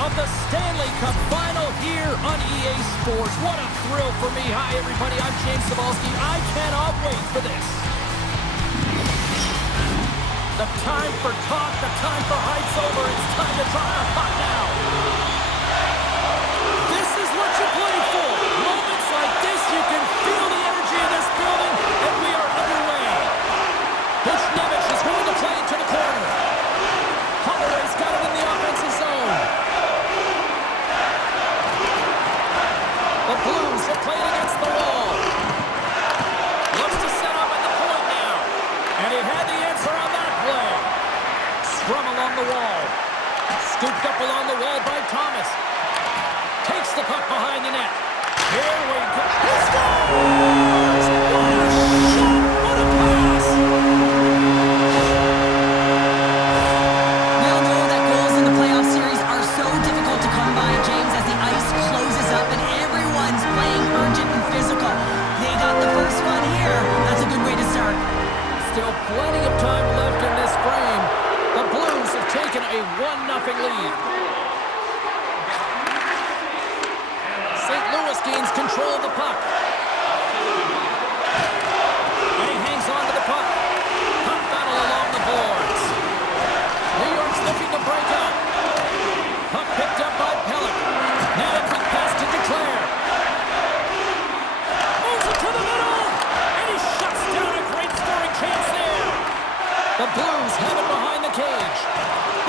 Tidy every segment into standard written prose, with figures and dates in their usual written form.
of the Stanley Cup Final here on EA Sports. What a thrill for me. Hi, everybody. I'm James Cybulski. I cannot wait for this. The time for talk, the time for hype's over. It's time to drop the puck now. This is what you play for. Moments like this, you can feel the energy in this building, and we are underway. Buchnevich is going to play into the corner. Holloway's got it in the offensive zone. The Blues are playing against the wall. Looks to set up at the point now. And he had the answer on that play. Scrum along the wall. Scooped up along the wall by Thomas. Takes the puck behind the net. Here we go. He scores! What a shot! What a pass! We all know that goals in the playoff series are so difficult to come by, James, as the ice closes up and everyone's playing urgent and physical. They got the first one here. That's a good way to start. Still plenty of time left in this frame. The Blues have taken a 1-0 lead. St. Louis gains control of the puck. And he hangs on to the puck. Puck battle along the boards. New York's looking to break out. Puck picked up by Pellick. Now a quick pass to Duclair. Moves it to the middle. And he shuts down a great scoring chance there. The Blues have it behind the cage.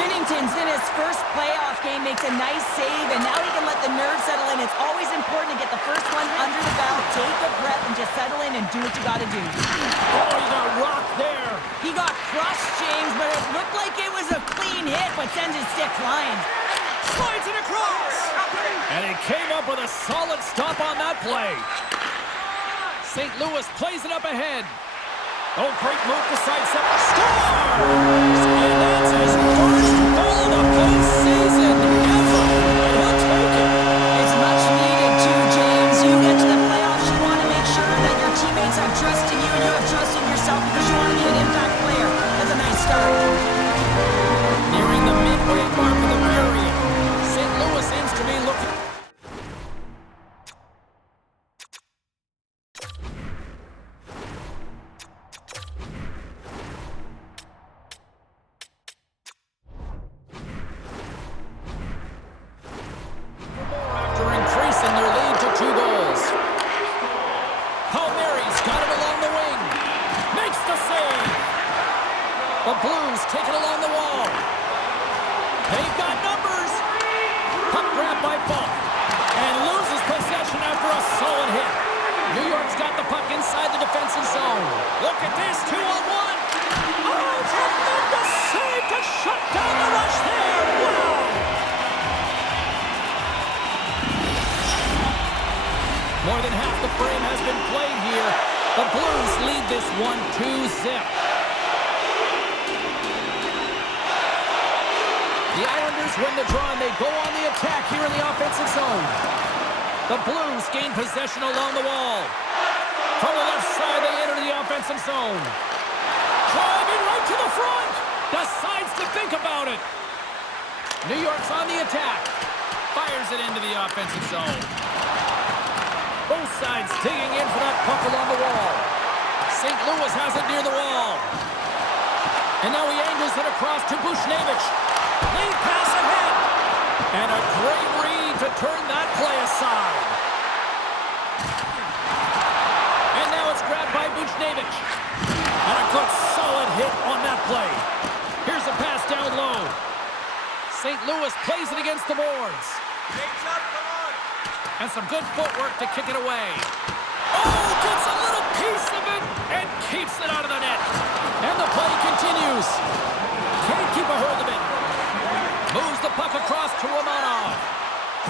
Binnington's in his first playoff game, makes a nice save, and now he can let the nerves settle in. It's always important to get the first one under the belt, take a breath, and just settle in and do what you gotta do. Oh, he got rocked there. He got crushed, James, but it looked like it was a clean hit, but sends his stick flying. Slides it across. And he came up with a solid stop on that play. St. Louis plays it up ahead. Oh, great move to sidestep. Scores! And that's his first goal of the postseason ever. And he'll take it. It's much needed too, James. You get to the playoffs, you want to make sure that your teammates have trust in you and you have trust in yourself because you want to be an impact player. That's a nice start. Nearing the midway mark of the period. St. Louis seems to be looking... after increasing their lead to 2 goals. Palmieri's got it along the wing. Makes the save. The Blues take it along the wall. They've got numbers. Puck grabbed by Falk. And loses possession after a solid hit. New York's got the puck inside the defensive zone. Look at this, 2-on-1. Oh, tremendous save to shut down the rush there. Wow. More than half the frame has been played here. The Blues lead this one 2-0. The Islanders win the draw and they go on the attack here in the offensive zone. The Blues gain possession along the wall. From the left side, they enter the offensive zone. Driving right to the front. Decides to think about it. New York's on the attack. Fires it into the offensive zone. Both sides digging in for that puck along the wall. St. Louis has it near the wall. And now he angles it across to Buchnevich. Lead pass ahead. And a great read to turn that play aside. And now it's grabbed by Buchnevich. And a good solid hit on that play. Here's a pass down low. St. Louis plays it against the boards. And some good footwork to kick it away. Oh, gets a little piece of it and keeps it out of the net. And the play continues. Can't keep a hold of it. Moves the puck across to Romanov.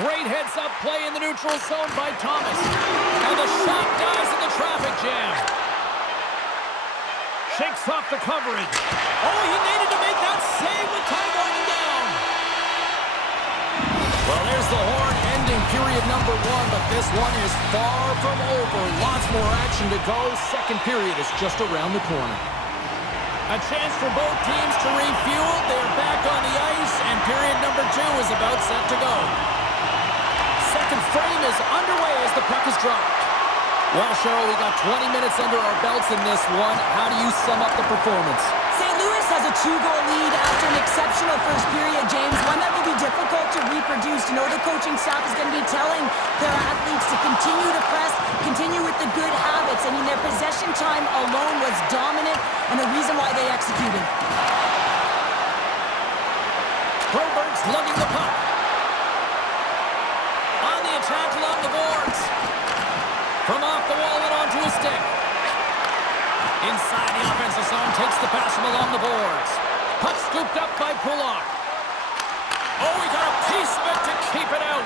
Great heads-up play in the neutral zone by Thomas. And the shot dies in the traffic jam. Shakes off the coverage. Oh, he needed to make that save with time winding down. Well, there's the horn ending period number 1, but this one is far from over. Lots more action to go. Second period is just around the corner. A chance for both teams to refuel. They're back on the ice, and period number 2 is about set to go. Second frame is underway as the puck is dropped. Well, Cheryl, we got 20 minutes under our belts in this one. How do you sum up the performance? St. Louis has a 2-goal lead after an exceptional first period, James. One that will be difficult to reproduce. You know, the coaching staff is going to be telling their athletes to continue to press, continue with the good habits. I mean, their possession time alone was dominant and the reason why they executed. Broberg's lugging the puck. On the attack along the boards. From off the wall and onto his stick. Inside the offensive zone, takes the pass from along the boards. Puck scooped up by Pulock. Oh, he got a piece of it to keep it out.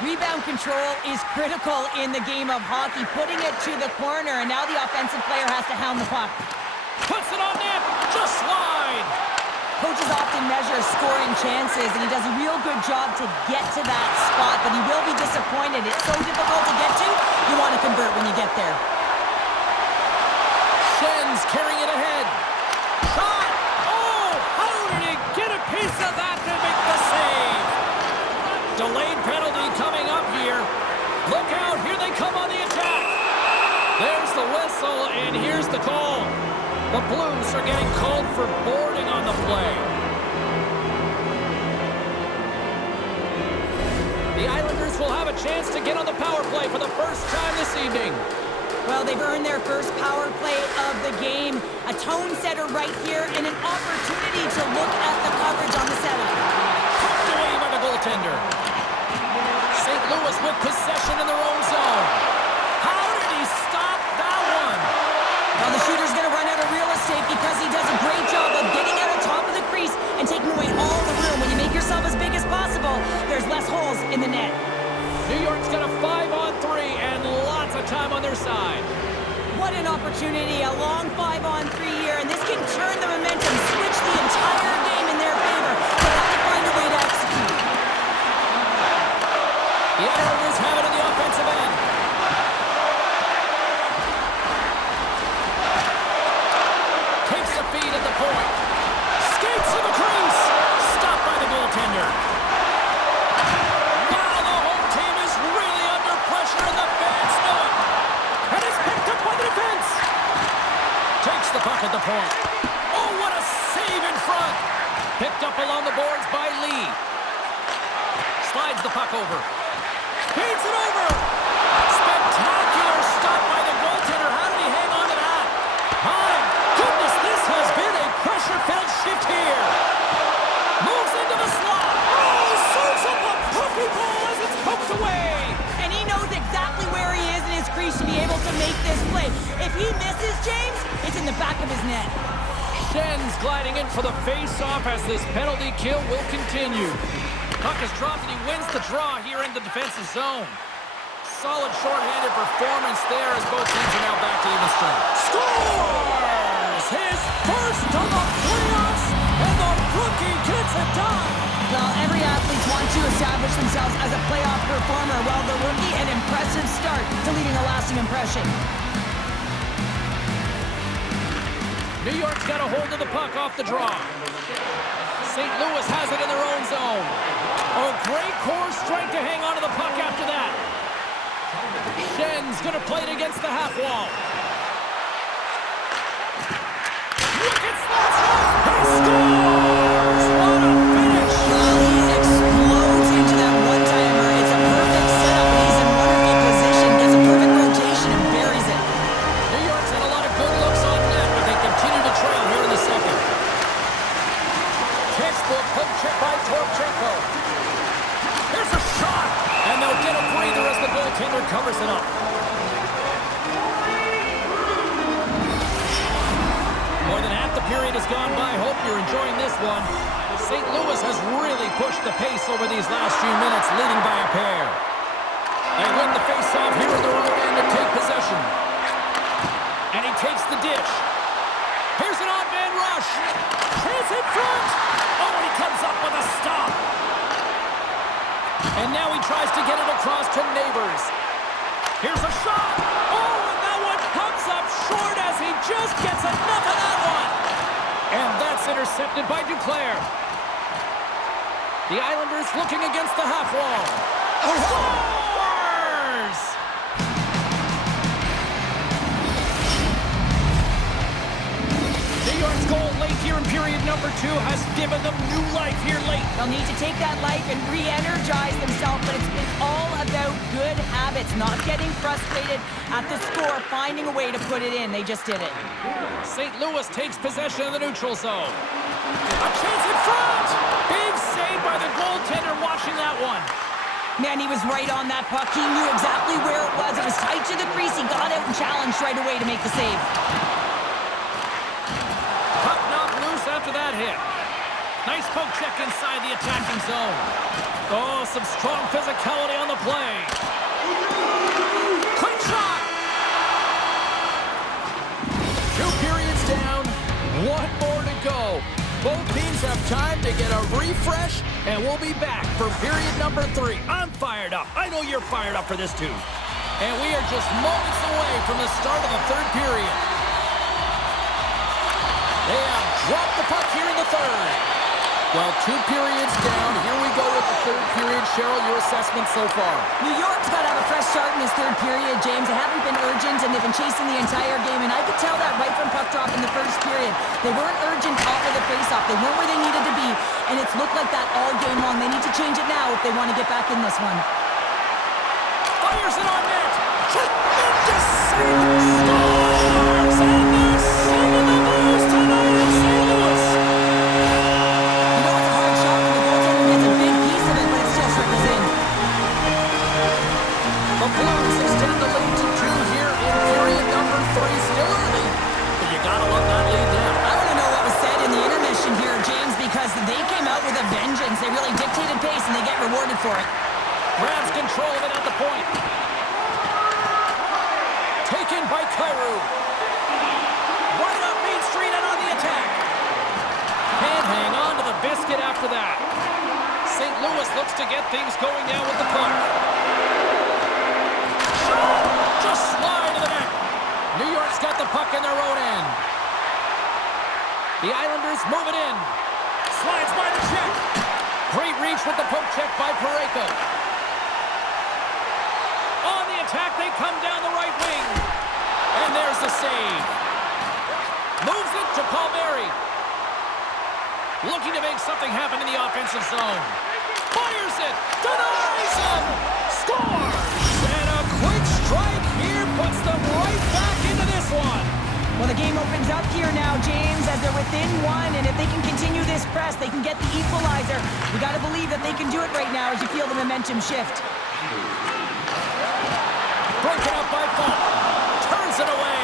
Rebound control is critical in the game of hockey. Putting it to the corner, and now the offensive player has to hound the puck. Puts it on net, just wide. Coaches often measure scoring chances, and he does a real good job to get to that spot, but he will be disappointed. It's so difficult to get to, you want to convert when you get there. Schenn's carrying it ahead. Shot! Oh, how did he get a piece of that to make the save? Delayed penalty coming up here. Look out, here they come on the attack. There's the whistle, and here's the call. The Blues are getting called for boarding on the play. The Islanders will have a chance to get on the power play for the first time this evening. Well, they've earned their first power play of the game. A tone setter right here and an opportunity to look at the coverage on the setup. Poked away by the goaltender. St. Louis with possession in their own zone. How did he stop that one? Well, the shooter's going to run out of real estate because he does a great job of getting out on top of the crease and taking away all the room. When you make yourself as big as possible, there's less holes in the net. New York's got a 5-on-3 and lots of time on their side. What an opportunity, a long 5-on-3 here, and this can turn the momentum, switch the entire game in their favor. They have to find a way to execute. The Islanders have it in the offensive end. Takes the feed at the point. Skates to the crease. Stopped by the goaltender. Wow, the home team is really under pressure, and the fans know it. And it's picked up by the defense. Takes the puck at the point. Oh, what a save in front. Picked up along the boards by Lee. Slides the puck over. Feeds it over. Spectacular stop by the goaltender. How did he hang on to that? My goodness, this has been a pressure-filled shift here. Moves into the slot. Oh, serves up a pucky ball as it's poked away. And he knows exactly where he is in his crease to be able to make this play. If he misses, James, it's in the back of his net. Schenn's gliding in for the face-off as this penalty kill will continue. Puck is dropped and he wins the draw here in the defensive zone. Solid shorthanded performance there as both teams are now back to even strength. Scores! His first of the playoffs, and the rookie gets it done! Well, every athlete wants to establish themselves as a playoff performer, while the rookie, an impressive start to leaving a lasting impression. New York's got a hold of the puck off the draw. St. Louis has it in their own zone. Oh, great core strength to hang on to the puck after that. Schenn's going to play it against the half wall. Wicked slap shot! He scores! What a finish! Well, he explodes into that one-timer. It's a perfect setup. He's in wonderful position, gets a perfect rotation, and buries it. New York's had a lot of good looks on net, but they continue to trail here in the second. Textbook hook check by Toropchenko. Here's a shot, and they'll get a breather as the goaltender covers it up. More than half the period has gone by. Hope you're enjoying this one. St. Louis has really pushed the pace over these last few minutes, leading by a pair. They win the face-off here in their own end to take possession. And he takes the dish. Here's an odd-man rush. Chance in front. Oh, and he comes up with a stop. And now he tries to get it across to Neighbors. Here's a shot. Oh, and that one comes up short as he just gets enough of that one. intercepted by Duclair. The Islanders looking against the half wall. Scores! New York's goal late here in period number 2 has given them new life here late. They'll need to take that life and re-energize themselves, but it's been all about good habits, not getting frustrated at the score, finding a way to put it in. They just did it. St. Louis takes possession of the neutral zone. A chance in front! Big save by the goaltender watching that one. Man, he was right on that puck. He knew exactly where it was. It was tight to the crease. He got out and challenged right away to make the save. Puck knocked loose after that hit. Nice poke check inside the attacking zone. Oh, some strong physicality on the play. Quick shot! 2 periods down, 1 more to go. Both teams have time to get a refresh, and we'll be back for period number 3. I'm fired up. I know you're fired up for this too. And we are just moments away from the start of the 3rd period. They have dropped the puck here in the 3rd. Well, 2 periods down. Here we go with the 3rd period. Cheryl, your assessment so far? New York's got to have a fresh start in this 3rd period, James. They haven't been urgent, and they've been chasing the entire game, and I could tell that right from puck drop in the 1st period. They weren't urgent off of the faceoff. They weren't where they needed to be, and it's looked like that all game long. They need to change it now if they want to get back in this one. Fires it on net. Tremendous save. Scores! And they're saving the Blues tonight in St. Louis. You know it's a hard shot when the goaltender gets a big piece of it, but it still trickles in. The Blues extend the lead to 2 here in period number 3. Still early, but you gotta love that lead now. I want to know what was said in the intermission here, James, because they came out with a vengeance. They really dictated pace, and they get rewarded for it. Grabs control of it at the point. Taken by Kyrou. Right up Main Street and on the attack. Can't hang on to the biscuit after that. St. Louis looks to get things going now with the puck. Shot! Just slide to the net. New York's got the puck in their own end. The Islanders move it in. Slides by the check. Great reach with the poke check by Parayko. On the attack, they come down the right wing. And there's the save. Moves it to Palmieri. Looking to make something happen in the offensive zone. Fires it. Denies him. Scores. And a quick strike here puts them right back into this one. Well, the game opens up here now, James, as they're within 1, and if they can continue this press, they can get the equalizer. You got to believe that they can do it right now as you feel the momentum shift. Broken up by Falk. Turns it away.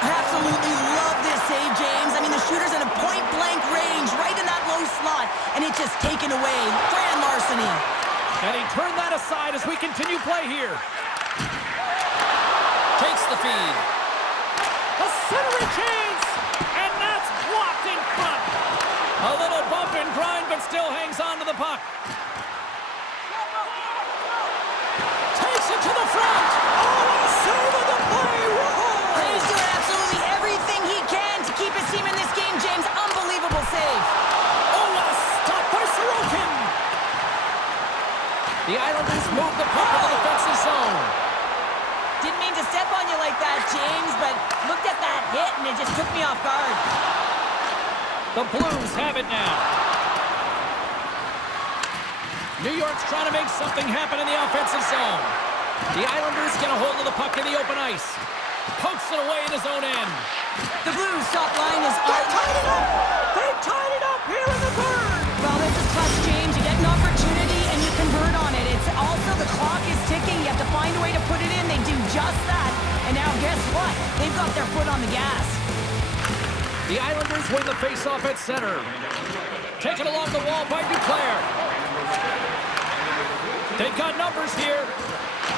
I absolutely love this save, James. I mean, the shooter's in a point-blank range, right in that low slot, and it's just taken away. Fran Larceny. And he turned that aside as we continue play here. Takes the feed. A centering chance! And that's blocked in front. A little bump and grind, but still hangs on to the puck. Takes it to the front. Oh, a save of the play. Whoa! He's doing absolutely everything he can to keep his team in this game, James. Unbelievable save. Oh, what a stop by Sorokin. The Islanders move the puck to the defensive zone. Didn't mean to step on you like that, James, but looked at that hit and it just took me off guard. The Blues have it now. New York's trying to make something happen in the offensive zone. The Islanders get a hold of the puck in the open ice. Pokes it away in his own end. The Blues top line is They tied it up! They tied it up here in the 3rd! Well, this is clutch, James. You get an opportunity and you convert on it. It's also the clock is ticking. You have to find a way to put it in. They do just that. And now guess what? They've got their foot on the gas. The Islanders win the faceoff at center. Taken along the wall by Duclair. They've got numbers here.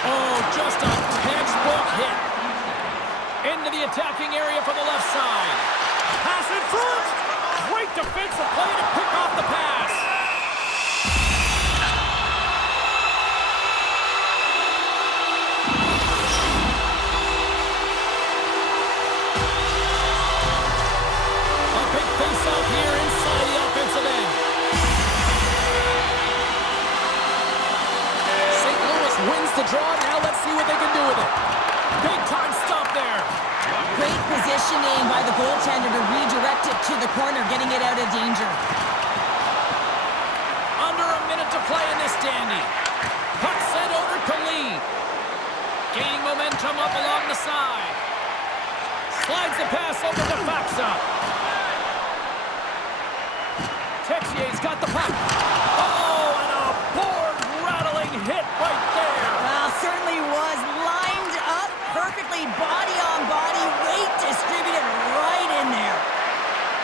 Oh, just a textbook hit. Into the attacking area from the left side. Pass in front. Great defensive play to pick off the pass. A big face-off here to the corner, getting it out of danger. Under a minute to play in this dandy. Puck sent over to Lee. Gaining momentum up along the side. Slides the pass over to Faksa. Texier's got the puck. Oh, and a board-rattling hit right there. Well, certainly was lined up perfectly, body on body, weight distributed right in there.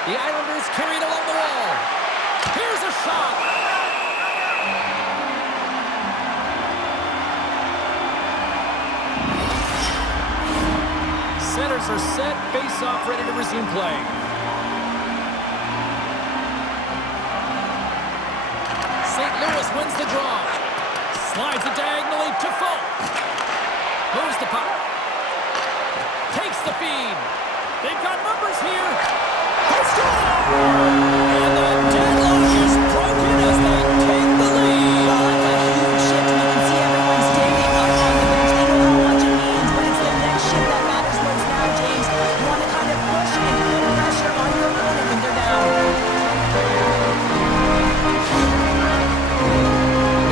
The Islanders carried along the wall. Here's a shot. Centers are set, face-off ready to resume play. St. Louis wins the draw. Slides it diagonally to Folk. Moves the puck. Takes the feed. They've got numbers here. They score! And the deadlock is broken as they take the lead. Well, that's a huge shift, and you can see everyone standing up on the bench. They know how much it means, but it's the next shift that matters most now, James. You want to kind of push and put pressure on your opponent when they're down.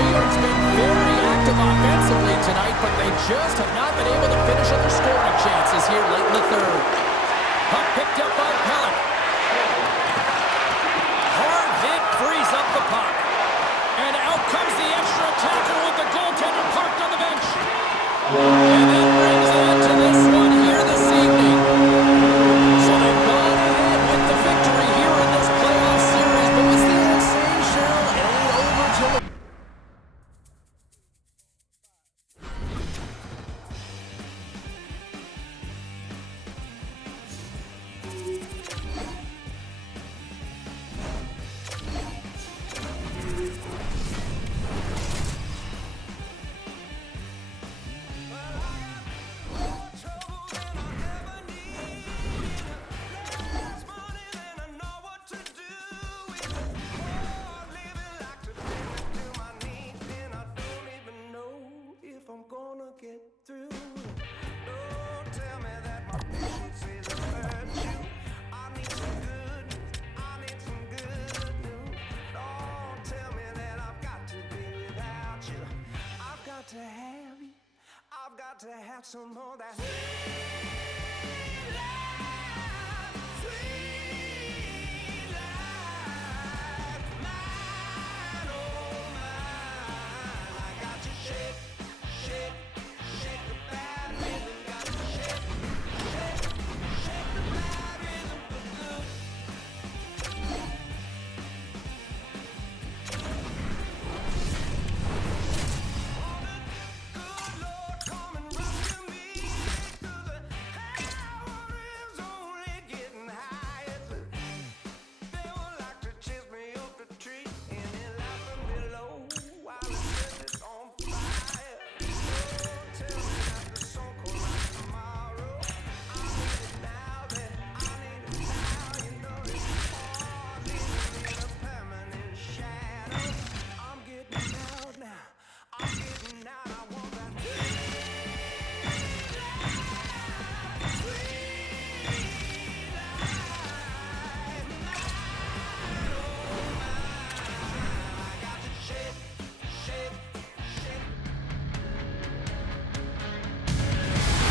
New York's been very active offensively tonight, but they just have not been able to finish on their scoring chances here late in the third. Puck picked up by Pellick. Hard hit frees up the puck. And out comes the extra attacker with the goaltender parked on the bench. And that brings an end to this one here this evening. So they've gone ahead with the victory here in this playoff series. But what's the old saying, Cheryl? It ain't over till the... To have some more of that sweet life, mine, oh mine. I got to shake, shake, shake the bad rhythm. Got to shake, shake, shake the bad rhythm for good.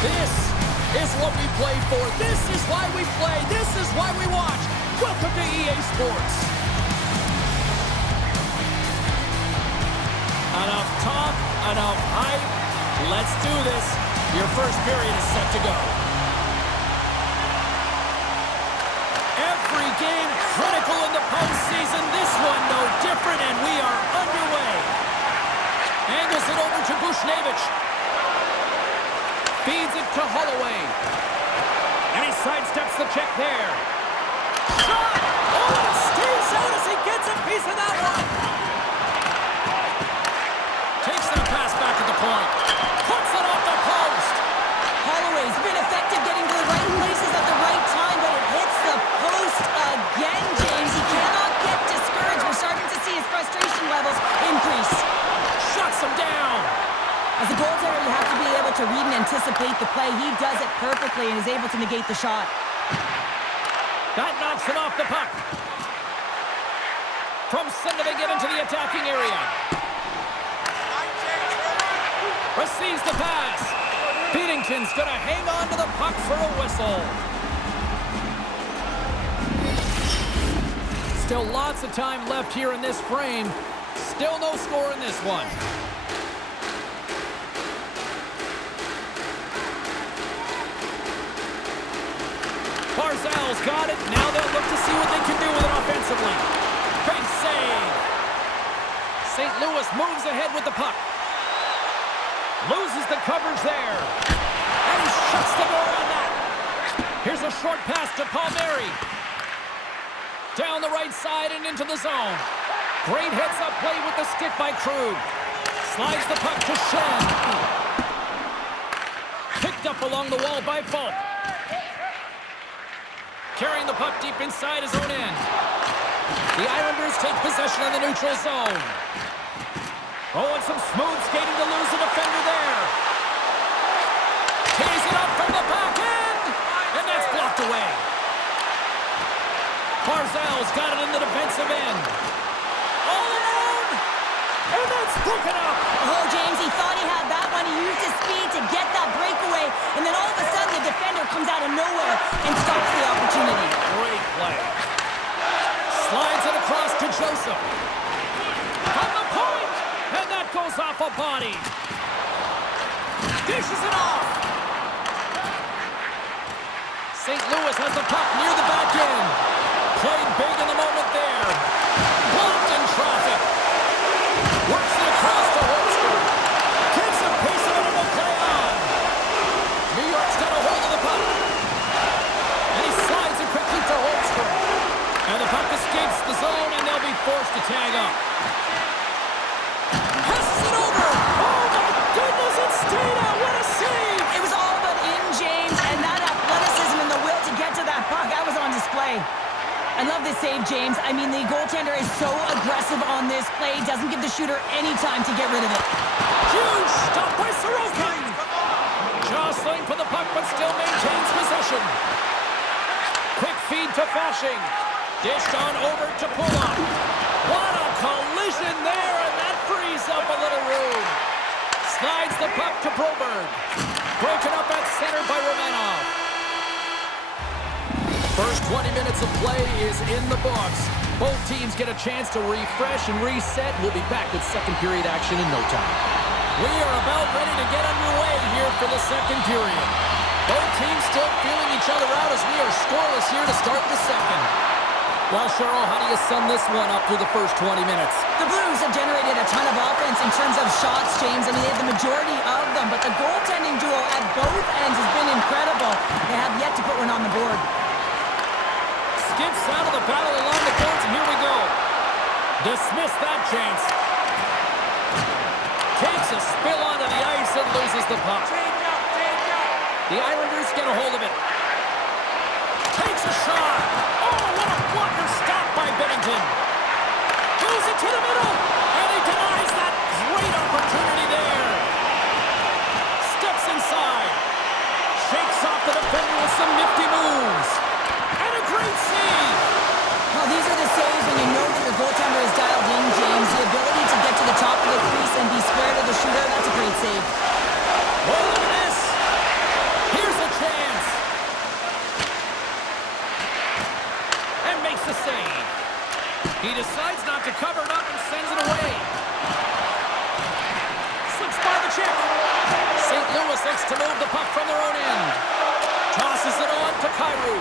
This is what we play for. This is why we play. This is why we watch. Welcome to EA Sports. Enough talk, enough hype. Let's do this. Your first period is set to go. Every game critical in the postseason. This one no different, and we are underway. Angles it over to Bushnevich. Feeds it to Holloway. And he sidesteps the check there. Shot! Oh, and it stays out as he gets a piece of that one. Takes that pass back at the point. Puts it off the post. Holloway's been effective getting to the right places at the right time, but it hits the post again, James. He cannot get discouraged. We're starting to see his frustration levels increase. Shuts him down. As a goaltender, you have to be able to read and anticipate the play. He does it perfectly and is able to negate the shot. That knocks him off the puck. From center, they get into the attacking area. Receives the pass. Beatington's going to hang on to the puck for a whistle. Still lots of time left here in this frame. Still no score in this one. Barzal's got it. Now they'll look to see what they can do with it offensively. Great save. St. Louis moves ahead with the puck. Loses the coverage there. And he shuts the door on that. Here's a short pass to Palmieri. Down the right side and into the zone. Great heads-up play with the stick by Krug. Slides the puck to Shen. Picked up along the wall by Falk. Carrying the puck deep inside his own end. The Islanders take possession of the neutral zone. Oh, and some smooth skating to lose a defender there. Tees it up from the back end. And that's blocked away. Barzal's got it in the defensive end. All alone. And that's broken up. Oh, James, he thought he had that one. He used his speed to get that breakaway. And then all of a sudden, the defender comes out of nowhere and stops the opportunity. Great play. Slides it across to Joseph. From the point. And that goes off a body. Dishes it off. St. Louis has the puck near the back end. Played big in the moment there. Blocked in traffic. Works it across to Holmstrom. Keeps a piece of it and will play on. New York's got a hold of the puck. And he slides it quickly to Holmstrom. And the puck escapes the zone and they'll be forced to tag up. Passes it over. Oh my goodness, it stayed out. What a save. It was all but in, James, and that athleticism and the will to get to that puck, that was on display. I love this save, James. I mean, the goaltender is so aggressive on this play. Doesn't give the shooter any time to get rid of it. Huge stop by Sorokin. Jostling for the puck, but still maintains possession. Quick feed to Fasching. Dished on over to Pullock. What a collision there, and that frees up a little room. Slides the puck to Broberg. Broken up at center by Romanov. First 20 minutes of play is in the books. Both teams get a chance to refresh and reset. We'll be back with second period action in no time. We are about ready to get underway here for the second period. Both teams still feeling each other out as we are scoreless here to start the second. Well, Cheryl, how do you sum this one up through the first 20 minutes? The Blues have generated a ton of offense in terms of shots, James. I mean, they have the majority of them, but the goaltending duo at both ends has been incredible. They have yet to put one on the board. Skips out of the battle along the boards, and here we go. Dismiss that chance. Takes a spill onto the ice and loses the puck. The Islanders get a hold of it. Takes a shot. Oh, what a blocker stop by Binnington. Moves it to the middle, and he denies that great opportunity there. Steps inside. Shakes off the defender with some nifty moves. And a great save. Well, these are the saves when you know that your goaltender is dialed in, James. The ability to get to the top of the crease and be square to the shooter, that's a great save. Oh, look at this. Here's a chance. And makes the save. He decides not to cover it up and sends it away. Slips by the check. St. Louis looks to move the puck from their own end. Tosses it on to Kyrou.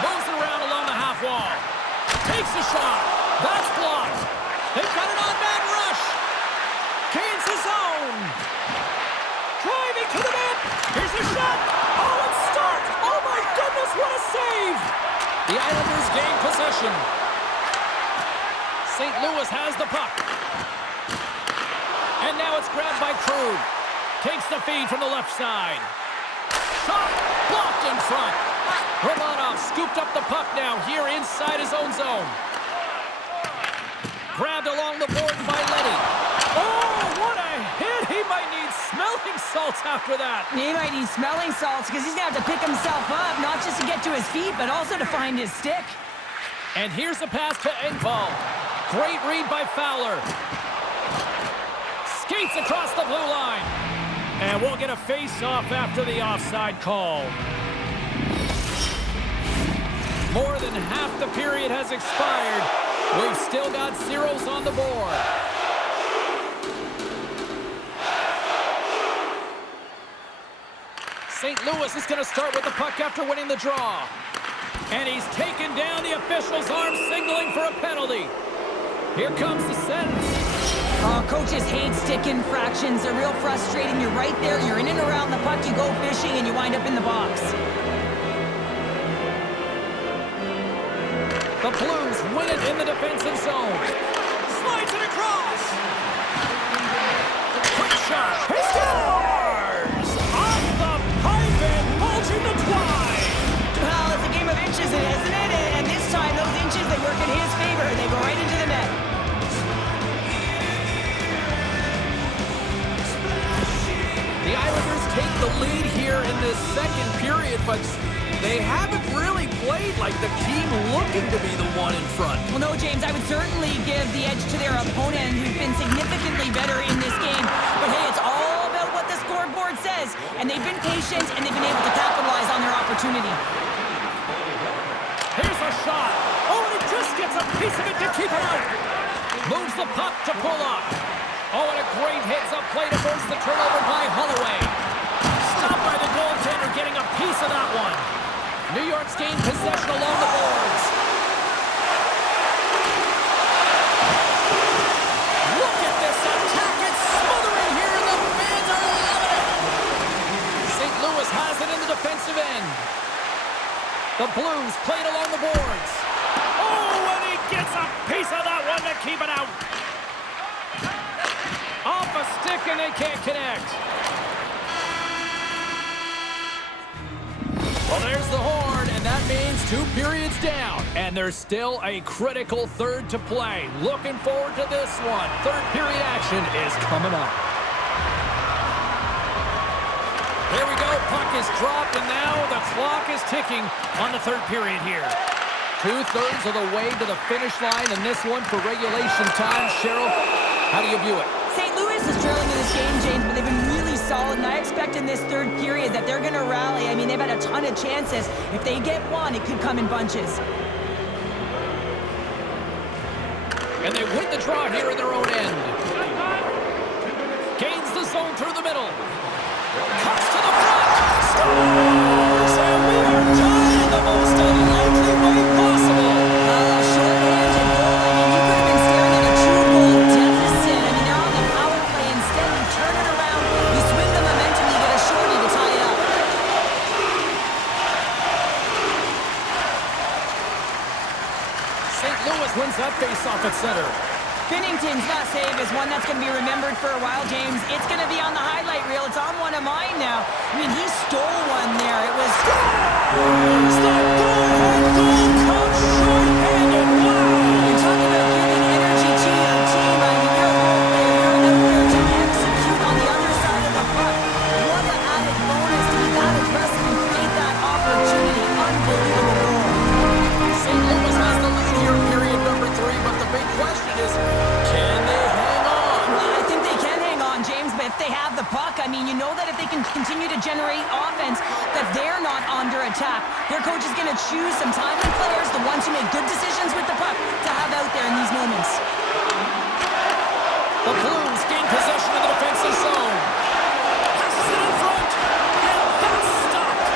Moves it around along the half wall. Takes a shot. That's blocked. They've got an on-man rush. Gains his own. Driving to the net. Here's a shot. Oh, it's stopped. Oh, my goodness, what a save. The Islanders gain possession. St. Louis has the puck. And now it's grabbed by Krug. Takes the feed from the left side. Shot. Blocked in front. Romanov scooped up the puck now here inside his own zone. Grabbed along the board by Leddy. Oh, what a hit! He might need smelling salts salts after that. He might need smelling salts because he's going to have to pick himself up, not just to get to his feet, but also to find his stick. And here's the pass to Engvall. Great read by Fowler. Skates across the blue line. And we'll get a face-off after the offside call. More than half the period has expired. We've still got zeros on the board. St. Louis is going to start with the puck after winning the draw. And he's taken down, the official's arm signaling for a penalty. Here comes the sentence. Oh, coaches hate stick infractions. They're real frustrating. You're right there. You're in and around the puck. You go fishing, and you wind up in the box. The Blues win it in the defensive zone. Slides it across. Quick shot. He scores! Off the pipe and mulching the twine. Well, it's a game of inches, isn't it? And this time, those inches, they work in his favor. They go right into the net. The Islanders take the lead here in this second period, but they haven't really played like the team looking to be the one in front. Well, no, James, I would certainly give the edge to their opponent, who's been significantly better in this game. But hey, it's all about what the scoreboard says. And they've been patient, and they've been able to capitalize on their opportunity. Here's a shot. Oh, and he just gets a piece of it to keep it out. Moves the puck to pull up. Oh, and a great heads-up play to force the turnover by Holloway. Stopped by the goaltender, getting a piece of that one. New York's gained possession along the boards. Look at this attack. It's smothering here, and the fans are loving it. St. Louis has it in the defensive end. The Blues played along the boards. Oh, and he gets a piece of that one to keep it out. Off a stick, and they can't connect. Well, there's the horn, and that means 2 periods down. And there's still a critical third to play. Looking forward to this one. Third period action is coming up. Here we go. Puck is dropped, and now the clock is ticking on the third period here. 2/3 of the way to the finish line in this one for regulation time. Cheryl, how do you view it? St. Louis is trailing in this game, James, but they've been really solid, and I expect in this third period that they're going to rally. I mean, they've had a ton of chances. If they get one, it could come in bunches. And they win the draw here in their own end. Gains the zone through the middle. Cuts to the front. Scores! And we are tied in the most unlikely way possible. Short-handed goal. I mean, you could have been staring at a 2-goal deficit. I mean, they're on the power play. Instead, you turn it around, you swing the momentum, you get a shorty to tie it up. St. Louis wins that face-off at center. Binnington's last save is one that's going to be remembered for a while, James. It's going to be on the highlight reel. It's on one of mine now. I mean, he stole one there. It was... Scores! The goal comes short-handed. Wow! You're talking about giving energy to your team. I mean, you're out there to execute on the other side of the puck. What an added bonus to be that aggressive and create that opportunity. Unbelievable goal. St. Louis has the lead here in period number 3, but the big question is, can they hang on? Well, I think they can hang on, James, but if they have the puck, I mean, you know that if they can continue to generate offense, that they're not under attack. Their coach is going to choose some timely players, the ones who make good decisions with the puck, to have out there in these moments. The Blues gain possession of the defensive zone. Passes it in front, and that's stopped.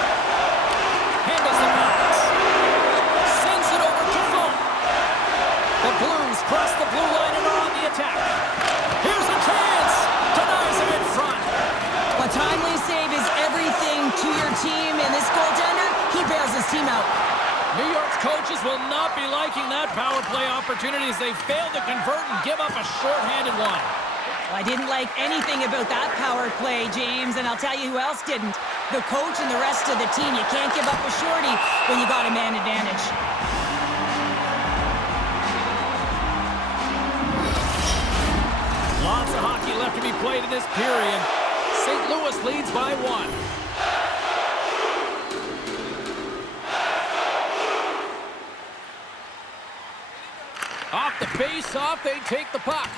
Handles the pass. Sends it over to Funk. The Blues cross the blue line and are on the attack. Here's a chance. Denies it in front. A timely save is everything to your team, and this goaltender, he bails his team out. New York's coaches will not be liking that power play opportunity as they fail to convert and give up a short-handed one. I didn't like anything about that power play, James, and I'll tell you who else didn't. The coach and the rest of the team. You can't give up a shorty when you got a man advantage. Lots of hockey left to be played in this period. St. Louis Louis leads by 1. Off the face-off, they take the puck.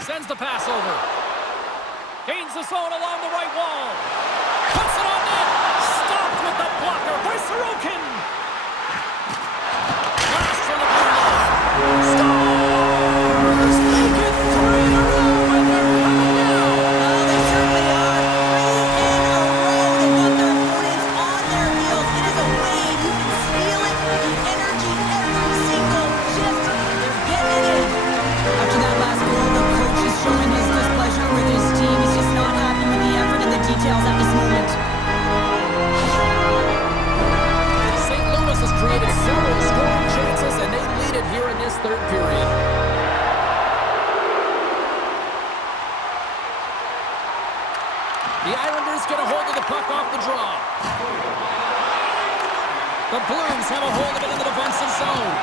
Sends the pass over. Gains the zone along the right wall. Puts it on net. Stopped with the blocker by Sorokin. Last from the blue line. Stars! Make it 3 in a row, and they're coming down. Oh, they certainly are. 3 in a row. They've got their opponents on their heels. It is a wave. You can feel it. The energy every single shift. They're getting it in. After that last goal, the coach is showing his displeasure with his team. He's just not happy with the effort and the details at this moment. St. Louis has created several scoring chances, and they lead it here in this third period. The Islanders get a hold of the puck off the draw. The Blues have a hold of it in the defensive zone.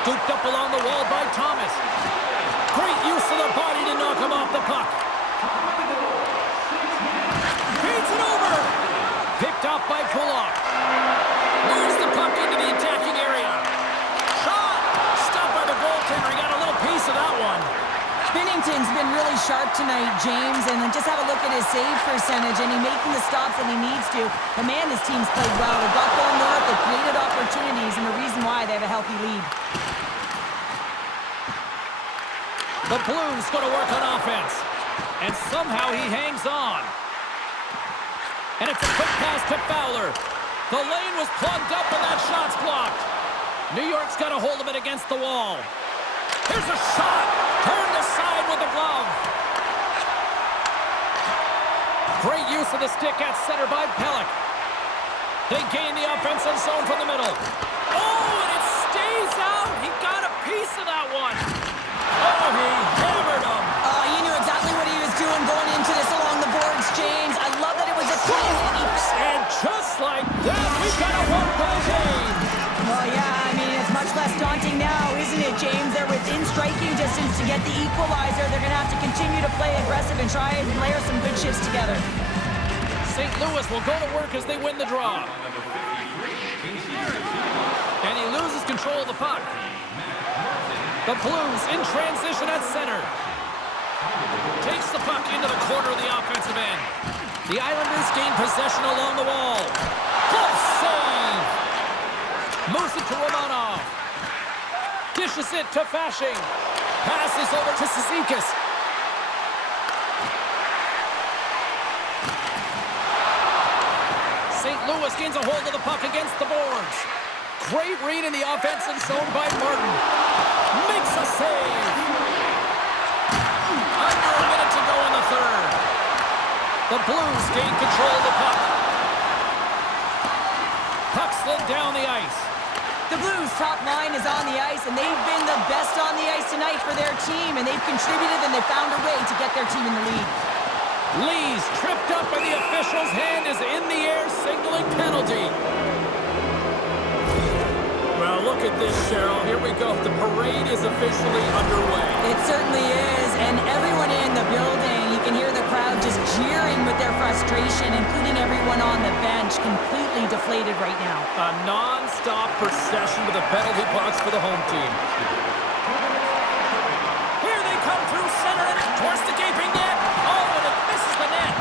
Scooped up along the wall by Thomas. Great use of the body to knock him off the puck. Feeds it over. Picked off by Kulak. Moves the puck into the attacking area. Shot. Stopped by the goaltender. He got a little piece of that one. Binnington's been really sharp tonight, James, and just have a look at his save percentage, and he's making the stops that he needs to. But man, his team's played well. They got going north, they created opportunities, and the reason why they have a healthy lead. The Blues go to work on offense, and somehow he hangs on. And it's a quick pass to Fowler. The lane was plugged up, and that shot's blocked. New York's got a hold of it against the wall. Here's a shot. Turned aside with the glove. Great use of the stick at center by Pelech. They gain the offensive zone from the middle. Oh, and it stays out. He got a piece of that one. Oh, he hammered him. You knew exactly what he was doing going into this along the boards, James. I love that it was a clean And just like that, we've got a one-goal game. Well, yeah, I mean, it's much less daunting now, isn't it, James? They're within striking distance to get the equalizer. They're going to have to continue to play aggressive and try and layer some good shifts together. St. Louis will go to work as they win the draw. And he loses control of the puck. The Blues in transition at center. Takes the puck into the corner of the offensive end. The Islanders gain possession along the wall. Close save! Moves it to Romanov. Dishes it to Fasching. Passes over to Cizikas. St. Louis gains a hold of the puck against the boards. Great read in the offensive zone by Martin. Makes a save. Under a minute to go in the third. The Blues gain control of the puck. Puck slid down the ice. The Blues' top line is on the ice, and they've been the best on the ice tonight for their team, and they've contributed, and they found a way to get their team in the lead. Lee's tripped up, and the official's hand is in the air, signaling penalty. Well, look at this, Cheryl. Here we go. The parade is officially underway. It certainly is, and everyone in the building, you can hear the crowd just jeering with their frustration, including everyone on the bench, completely deflated right now. A non-stop procession to the penalty box for the home team. Here they come through center and towards the gaping net. Oh, and it misses the net.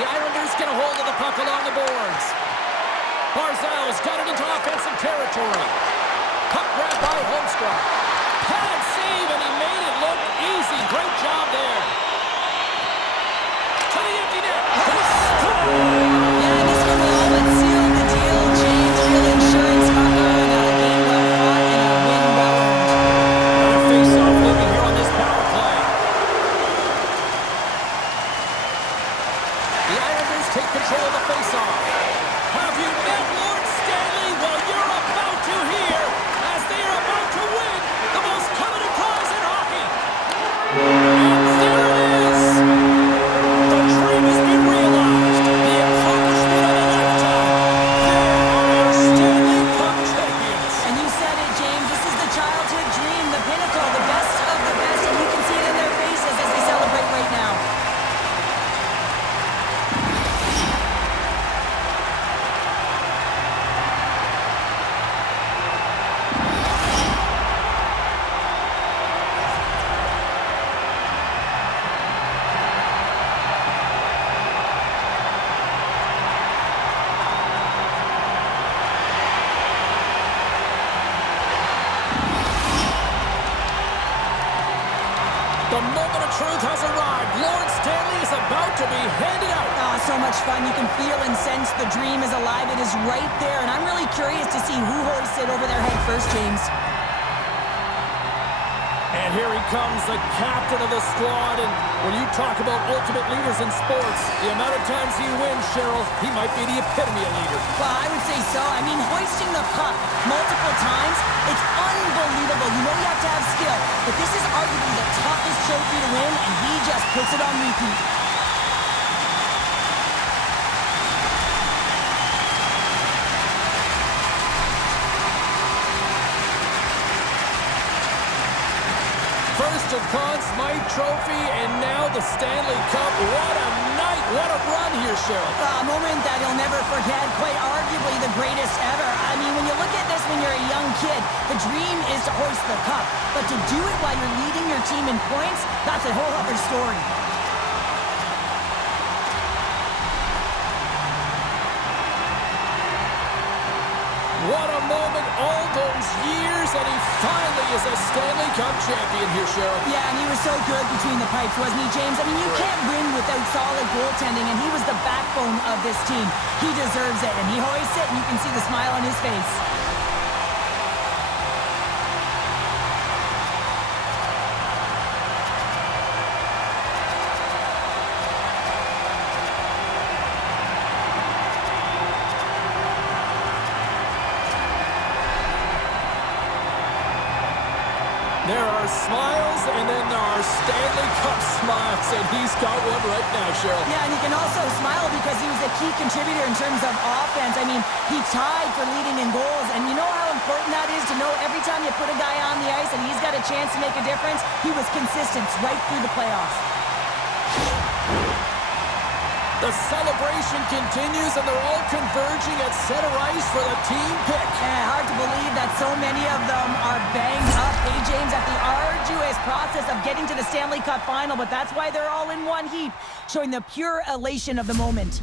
The Islanders get a hold of the puck along the boards. Barzal's got it into offensive territory. Puck grab by Holmstrom. Pad save, and he made it look easy. Great job there. To the empty net. They score! Yeah, this one will all but seal the deal, James. Real insurance fucker, and a game well fought and a win well earned. Another face-off looming here on this power play. The Islanders take control of the face-off. Have you met Lord Stanley? Well, you're about to hear as they are about to win the most coveted prize in hockey. And there to be handed out. So much fun. You can feel and sense the dream is alive. It is right there, and I'm really curious to see who hoists it over their head first, James. And here he comes, the captain of the squad. And when you talk about ultimate leaders in sports, the amount of times he wins, Cheryl, he might be the epitome of leader. Well, I would say so. I mean, hoisting the cup multiple times, it's unbelievable. You know you have to have skill, but this is arguably the toughest trophy to win, and he just puts it on repeat. First the Conn Smythe Trophy, and now the Stanley Cup. What a night, what a run here, Cheryl. A moment that you'll never forget, quite arguably the greatest ever. I mean, when you look at this when you're a young kid, the dream is to hoist the cup. But to do it while you're leading your team in points, that's a whole other story. What a moment, all those years, and he finally is a Stanley Cup champion here, Cheryl. Yeah, and he was so good between the pipes, wasn't he, James? I mean, you can't win without solid goaltending, and he was the backbone of this team. He deserves it, and he hoists it, and you can see the smile on his face. There are smiles, and then there are Stanley Cup smiles, and he's got one right now, Cheryl. Yeah, and he can also smile because he was a key contributor in terms of offense. I mean, he tied for leading in goals, and you know how important that is to know every time you put a guy on the ice and he's got a chance to make a difference. He was consistent right through the playoffs. The celebration continues, and they're all converging at center ice for the team pick. Yeah, hard to believe that so many of them are banged up, hey, James, at the arduous process of getting to the Stanley Cup final, but that's why they're all in one heap, showing the pure elation of the moment.